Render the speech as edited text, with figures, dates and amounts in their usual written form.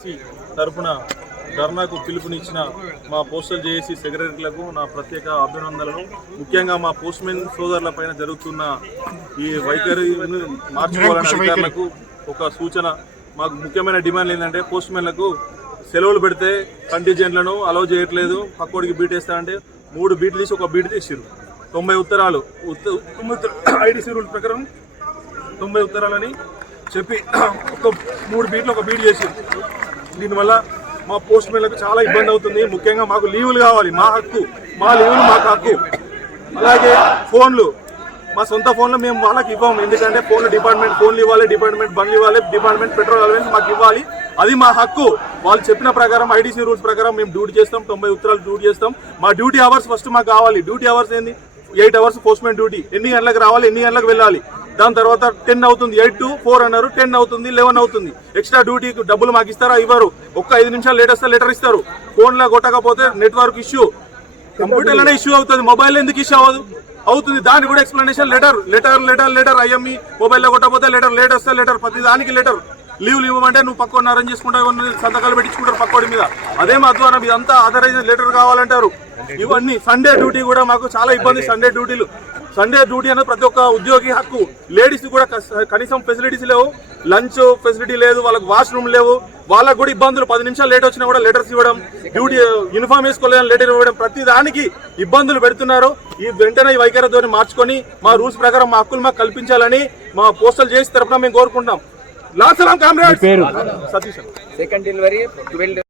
తరపున ధర్నాకు పిలుపునిచ్చిన మా పోస్టల్ జేఏసీ సెక్రటరీలకు నా ప్రత్యేక అభినందనలు. ముఖ్యంగా మా పోస్ట్మెన్ సోదరుల పైన జరుగుతున్న ఈ వైఖరిని మార్చుకోవాలని అధికారులకు ఒక సూచన. మాకు ముఖ్యమైన డిమాండ్ ఏంటంటే పోస్ట్మెన్లకు సెలవులు పెడితే కంటిజెంట్లను అలౌ చేయట్లేదు, పక్కోడికి బీట్ వేస్తారంటే 3 బీట్లు తీసి 1 బీట్ తీసిరు. 90 ఉత్తరాలు ఐడీసీ రూల్ ప్రకారం 90 ఉత్తరాలని చెప్పి 3 బీట్లు 1 బీట్ చేసిరు. దీనివల్ల మా పోస్ట్ మెన్లకు చాలా ఇబ్బంది అవుతుంది. ముఖ్యంగా మాకు లీవులు కావాలి, మా హక్కు, మా లీవులు మాకు హక్కు. అలాగే ఫోన్లు, మా సొంత ఫోన్లు మేము వాళ్ళకి ఇవ్వము. ఎందుకంటే డిపార్ట్మెంట్ ఫోన్లు ఇవ్వాలి, డిపార్ట్మెంట్ బండ్లు ఇవ్వాలి, డిపార్ట్మెంట్ పెట్రోల్ అలవెన్స్ మాకు ఇవ్వాలి. అది మా హక్కు. వాళ్ళు చెప్పిన ప్రకారం ఐడీసీ రూల్స్ ప్రకారం మేము డ్యూటీ చేస్తాం, 90 ఉత్తరాలు డ్యూటీ చేస్తాం. మా డ్యూటీ అవర్స్ ఫస్ట్ మాకు కావాలి. డ్యూటీ అవర్స్ ఏంది? 8 అవర్స్ పోస్ట్మెన్ డ్యూటీ. ఎన్ని గంటలకు రావాలి, ఎన్ని గంటలకు వెళ్ళాలి. దాని తర్వాత 10 అవుతుంది, 8 to 4 అన్నారు, 10 అవుతుంది, 11 అవుతుంది. ఎక్స్ట్రా డ్యూటీకి డబ్బులు మాకు ఇస్తారా? ఇవ్వరు. 5 నిమిషాలు లేట్ వస్తే లెటర్ ఇస్తారు. ఫోన్లో కొట్టకపోతే నెట్వర్క్ ఇష్యూ, కంప్యూటర్లోనే ఇష్యూ అవుతుంది, మొబైల్లో ఎందుకు ఇష్యూ అవుతుంది. దానికి కూడా ఎక్స్ప్లెనేషన్ లెటర్ ఐఎంఈ మొబైల్లో కొట్టకపోతే లెటర్, లేట్ వస్తే లెటర్, ప్రతి దానికి లెటర్. లీవ్లు ఇవ్వమంటే నువ్వు పక్కన అరేంజ్ చేసుకుంటావు, సంతకాలు పెట్టించుకుంటారు పక్కోడి మీద. అదే మా అధ్వానం, ఇదంతా ఆథరైజ్ లెటర్ కావాలంటారు. ఇవన్నీ సండే డ్యూటీ కూడా మాకు చాలా ఇబ్బంది. సండే డ్యూటీ అనేది ప్రతి ఒక్క ఉద్యోగి హక్కు. లేడీస్ కూడా కనీసం ఫెసిలిటీస్ లేవు, లంచ్ ఫెసిలిటీ లేదు, వాళ్ళకి వాష్రూమ్ లేవు, వాళ్ళకు కూడా ఇబ్బందులు. 10 నిమిషాలు లేట్ వచ్చినా కూడా లెటర్స్ ఇవ్వడం, డ్యూటీ యూనిఫామ్ వేసుకోలేదని లెటర్ ఇవ్వడం, ప్రతి దానికి ఇబ్బందులు పెడుతున్నారు. ఈ వెంటనే ఈ వైఖరితో మార్చుకొని మా రూల్స్ ప్రకారం మా హక్కులు మాకు కల్పించాలని మా పోస్టల్ చేసి తరఫున మేము కోరుకుంటాం. లాసలాం కామ్రేడ్స్. సతీష్. Second delivery